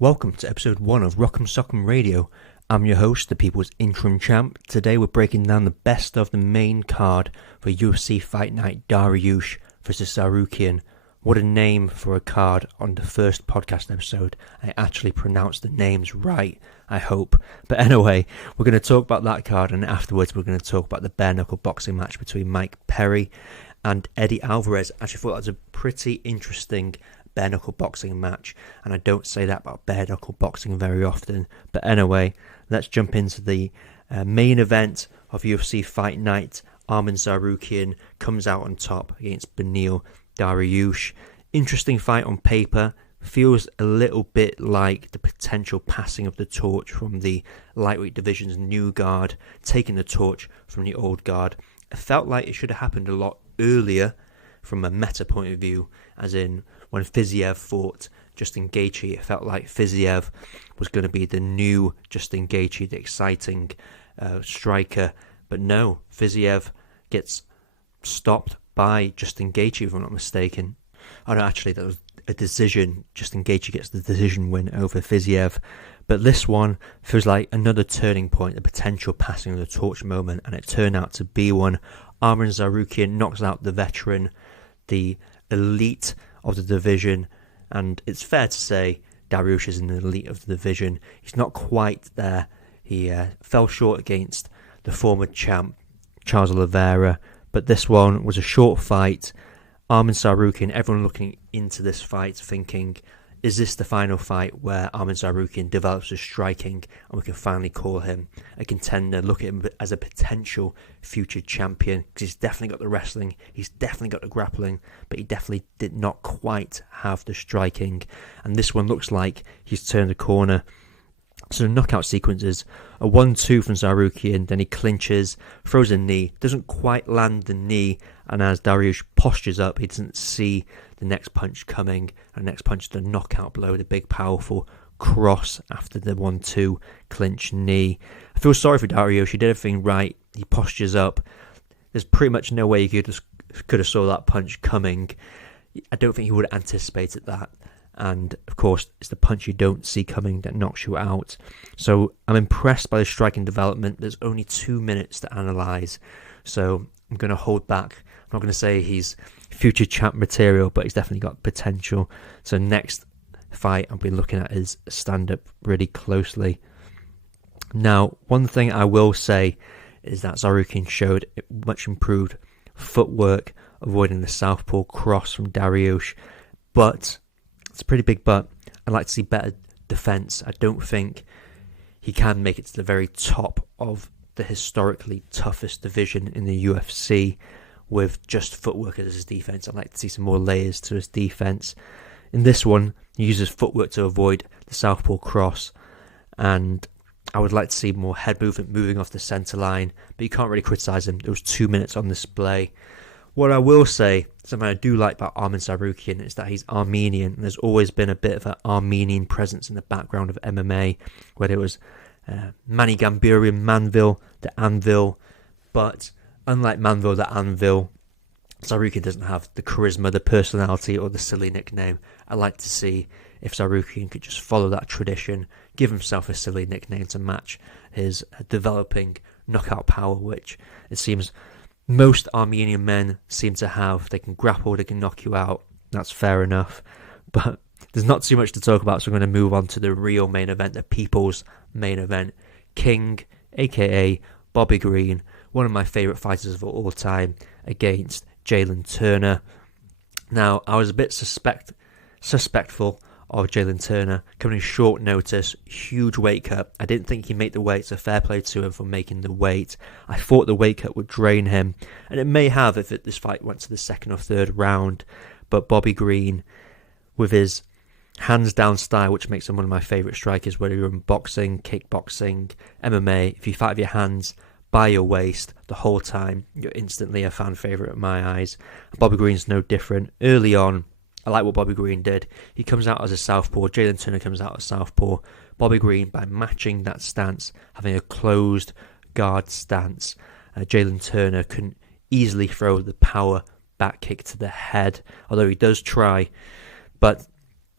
Welcome to episode 1 of Rock'em Sock'em Radio. I'm your host, the People's Interim Champ. Today we're breaking down the best of the main card for UFC Fight Night Dariush versus Tsarukyan. What a name for a card on the first podcast episode. I actually pronounced the names right, I hope. But anyway, we're going to talk about that card, and afterwards we're going to talk about the bare-knuckle boxing match between Mike Perry and Eddie Alvarez. I actually thought that was a pretty interesting bare-knuckle boxing match, and I don't say that about bare-knuckle boxing very often. But anyway, let's jump into the main event of UFC Fight Night. Arman Tsarukyan comes out on top against Beneil Dariush. Interesting fight on paper. Feels a little bit like the potential passing of the torch from the lightweight division's new guard, taking the torch from the old guard. It felt like it should have happened a lot earlier from a meta point of view, as in when Fiziev fought Justin Gaethje. It felt like Fiziev was going to be the new Justin Gaethje, the exciting striker. But no, Fiziev gets stopped by Justin Gaethje, if I'm not mistaken. Oh no, actually that was a decision. Justin Gaethje gets the decision win over Fiziev. But this one feels like another turning point, a potential passing of the torch moment, and it turned out to be one. Arman Tsarukyan knocks out the veteran, the elite of the division, and it's fair to say Dariush is in the elite of the division. He's not quite there. He fell short against the former champ Charles Oliveira, but this one was a short fight. Arman Tsarukyan, everyone looking into this fight thinking, is this the final fight where Arman Tsarukyan develops his striking and we can finally call him a contender, look at him as a potential future champion? Because he's definitely got the wrestling, he's definitely got the grappling, but he definitely did not quite have the striking. And this one looks like he's turned a corner. So the knockout sequences, a 1-2 from Tsarukyan, then he clinches, throws a knee, doesn't quite land the knee, and as Dariush postures up, he doesn't see the next punch coming, and the next punch is the knockout blow, the big powerful cross after the 1-2 clinch knee. I feel sorry for Dariush. He did everything right. He postures up. There's pretty much no way he could have saw that punch coming. I don't think he would have anticipated that. And of course, it's the punch you don't see coming that knocks you out. So I'm impressed by the striking development. There's only 2 minutes to analyse, so I'm going to hold back. I'm not going to say he's future champ material, but he's definitely got potential. So next fight I'll be looking at his stand-up really closely. Now, one thing I will say is that Tsarukyan showed much improved footwork, avoiding the southpaw cross from Dariush, but it's a pretty big but. I'd like to see better defence. I don't think he can make it to the very top of the historically toughest division in the UFC with just footwork as his defence. I'd like to see some more layers to his defence. In this one, he uses footwork to avoid the southpaw cross, and I would like to see more head movement moving off the centre line, but you can't really criticise him. There was 2 minutes on display. What I will say, something I do like about Arman Tsarukyan, is that he's Armenian, and there's always been a bit of an Armenian presence in the background of MMA, where there was Manny Gamburian, Manville, the Anvil, but unlike Manville, the Anvil, Tsarukyan doesn't have the charisma, the personality, or the silly nickname. I'd like to see if Tsarukyan could just follow that tradition, give himself a silly nickname to match his developing knockout power, which it seems most Armenian men seem to have. They can grapple, they can knock you out. That's fair enough. But there's not too much to talk about, so I'm going to move on to the real main event, the people's main event. King, a.k.a. Bobby Green, one of my favourite fighters of all time, against Jalen Turner. Now, I was a bit suspectful of Jalen Turner, coming short notice, huge weight cut. I didn't think he'd make the weight, so fair play to him for making the weight. I thought the weight cut would drain him, and it may have if this fight went to the second or third round, but Bobby Green, with his hands-down style, which makes him one of my favourite strikers, whether you're in boxing, kickboxing, MMA, if you fight with your hands by your waist the whole time, you're instantly a fan favourite in my eyes. Bobby Green's no different. Early on, I like what Bobby Green did. He comes out as a southpaw. Jalen Turner comes out as southpaw. Bobby Green, by matching that stance, having a closed guard stance, Jalen Turner couldn't easily throw the power back kick to the head, although he does try. But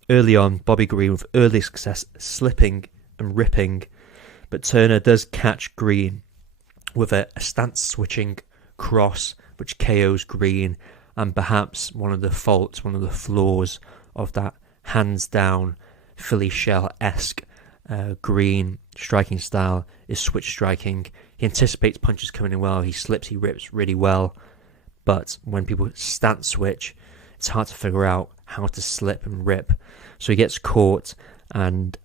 early on, Bobby Green with early success slipping and ripping, but Turner does catch Green with a stance switching cross which KOs Green, and perhaps one of the flaws of that hands down Philly Shell-esque Green striking style is switch striking. He anticipates punches coming in well, he slips, he rips really well, but when people stance switch, it's hard to figure out how to slip and rip. So he gets caught, and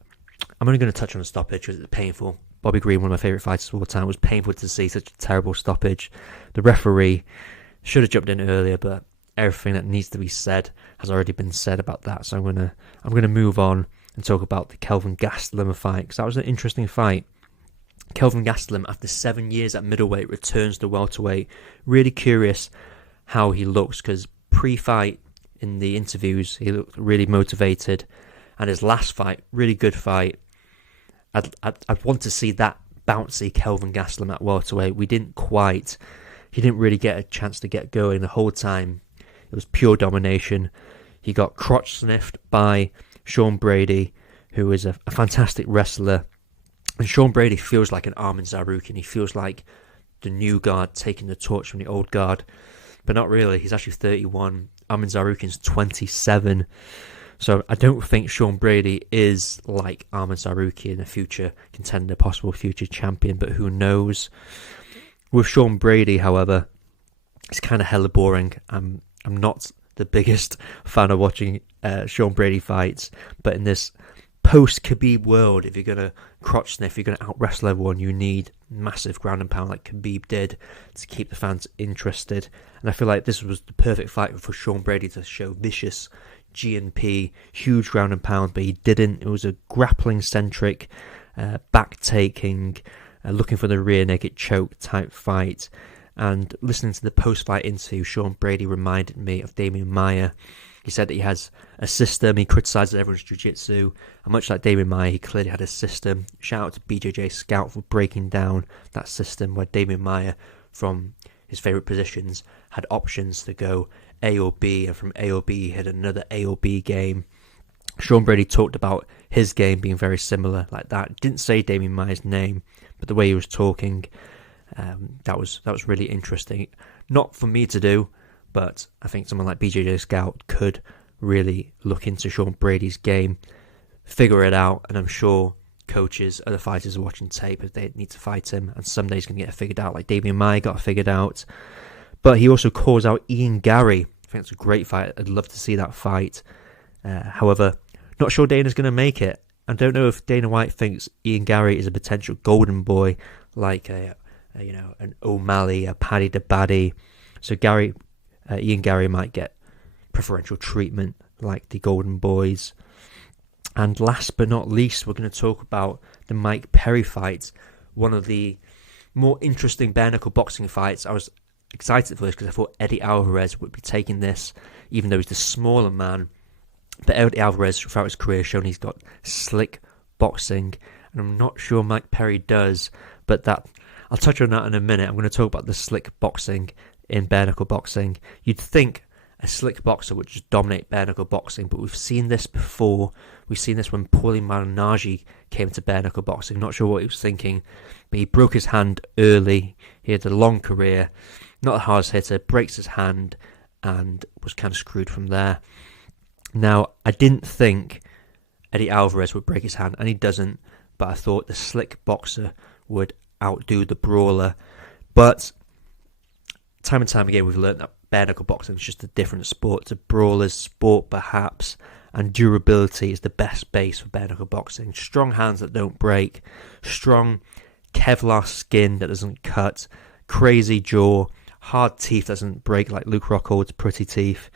I'm only going to touch on the stoppage because it's painful. Bobby Green, one of my favourite fighters of all time, was painful to see such a terrible stoppage. The referee should have jumped in earlier, but everything that needs to be said has already been said about that. So I'm gonna move on and talk about the Kelvin Gastelum fight, because that was an interesting fight. Kelvin Gastelum, after 7 years at middleweight, returns to welterweight. Really curious how he looks, because pre-fight in the interviews he looked really motivated, and his last fight, really good fight. I'd want to see that bouncy Kelvin Gastelum at welterweight. He didn't really get a chance to get going the whole time. It was pure domination. He got crotch sniffed by Sean Brady, who is a fantastic wrestler. And Sean Brady feels like an Armin Tsarukyan. He feels like the new guard taking the torch from the old guard. But not really. He's actually 31. Armin Tsarukyan's 27. So I don't think Sean Brady is like Armin Tsarukyan, a future contender, possible future champion, but who knows. With Sean Brady, however, it's kind of hella boring. I'm not the biggest fan of watching Sean Brady fights, but in this post-Khabib world, if you're going to crotch sniff, you're going to out-wrestle everyone, you need massive ground and pound like Khabib did to keep the fans interested. And I feel like this was the perfect fight for Sean Brady to show vicious G&P, huge ground and pound, but he didn't. It was a grappling-centric, back-taking, looking for the rear naked choke type fight. And listening to the post-fight interview, Sean Brady reminded me of Damian Maia. He said that he has a system. He criticises everyone's jiu-jitsu. And much like Damian Maia, he clearly had a system. Shout out to BJJ Scout for breaking down that system, where Damian Maia, from his favourite positions, had options to go A or B, and from A or B he had another A or B game. Sean Brady talked about his game being very similar like that. Didn't say Damian Maia's name, but the way he was talking, that was really interesting. Not for me to do, but I think someone like BJJ Scout could really look into Sean Brady's game, figure it out, and I'm sure coaches, other fighters are watching tape if they need to fight him, and someday he's going to get it figured out, like Damian Maia got it figured out. But he also calls out Ian Gary. I think it's a great fight. I'd love to see that fight. However, not sure Dana's going to make it. I don't know if Dana White thinks Ian Gary is a potential golden boy, like an O'Malley, a Paddy the Baddy. So Ian Gary might get preferential treatment like the golden boys. And last but not least, we're going to talk about the Mike Perry fight, one of the more interesting bare knuckle boxing fights. I was excited for this because I thought Eddie Alvarez would be taking this, even though he's the smaller man. But Eddie Alvarez, throughout his career, has shown he's got slick boxing, and I'm not sure Mike Perry does, but that I'll touch on that in a minute. I'm going to talk about the slick boxing in bare knuckle boxing. You'd think a slick boxer would just dominate bare knuckle boxing, but we've seen this before. We've seen this when Paulie Malignaggi came to bare knuckle boxing. Not sure what he was thinking, but he broke his hand early. He had a long career, not a hard hitter, breaks his hand, and was kind of screwed from there. Now, I didn't think Eddie Alvarez would break his hand, and he doesn't, but I thought the slick boxer would outdo the brawler. But time and time again, we've learned that bare knuckle boxing is just a different sport. It's a brawler's sport, perhaps, and durability is the best base for bare knuckle boxing. Strong hands that don't break, strong Kevlar skin that doesn't cut, crazy jaw, hard teeth that doesn't break like Luke Rockhold's pretty teeth.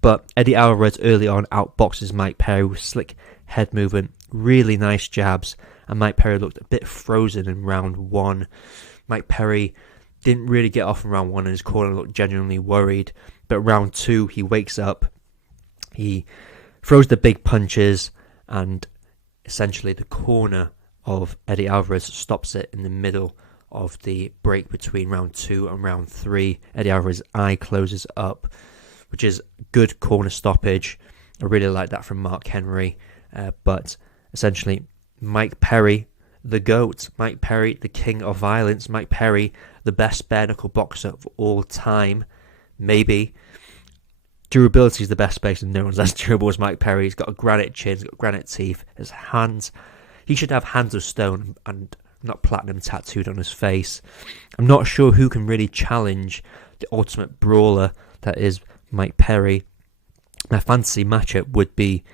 But Eddie Alvarez early on outboxes Mike Perry with slick head movement, really nice jabs, and Mike Perry looked a bit frozen in round one. Mike Perry didn't really get off in round one, and his corner looked genuinely worried. But round two, he wakes up, he throws the big punches, and essentially the corner of Eddie Alvarez stops it in the middle of the break between round two and round three. Eddie Alvarez's eye closes up, which is good corner stoppage. I really like that from Mark Henry. But essentially, Mike Perry, the GOAT, Mike Perry, the king of violence, Mike Perry, the best bare-knuckle boxer of all time, maybe. Durability is the best base, and no one's as durable as Mike Perry. He's got a granite chin, he's got granite teeth, his hands. He should have hands of stone and not platinum tattooed on his face. I'm not sure who can really challenge the ultimate brawler that is Mike Perry. My fantasy matchup would be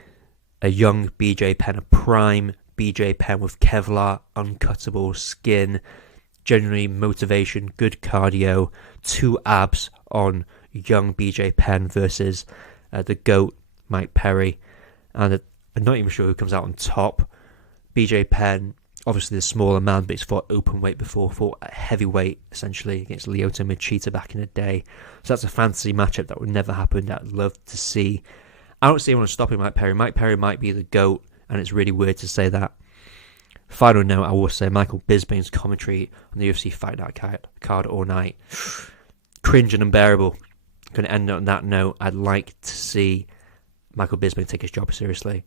a young BJ Penn, a prime BJ Penn with Kevlar, uncuttable skin, genuinely motivation, good cardio, 2 abs on young BJ Penn versus the GOAT, Mike Perry. And I'm not even sure who comes out on top. BJ Penn, obviously the smaller man, but he's fought open weight before, fought at heavyweight essentially against Lyoto Machida back in the day. So that's a fantasy matchup that would never happen, that I'd love to see. I don't see anyone stopping Mike Perry. Mike Perry might be the GOAT, and it's really weird to say that. Final note, I will say Michael Bisping's commentary on the UFC Fight Night card all night. Cringe and unbearable. Going to end on that note. I'd like to see Michael Bisping take his job seriously.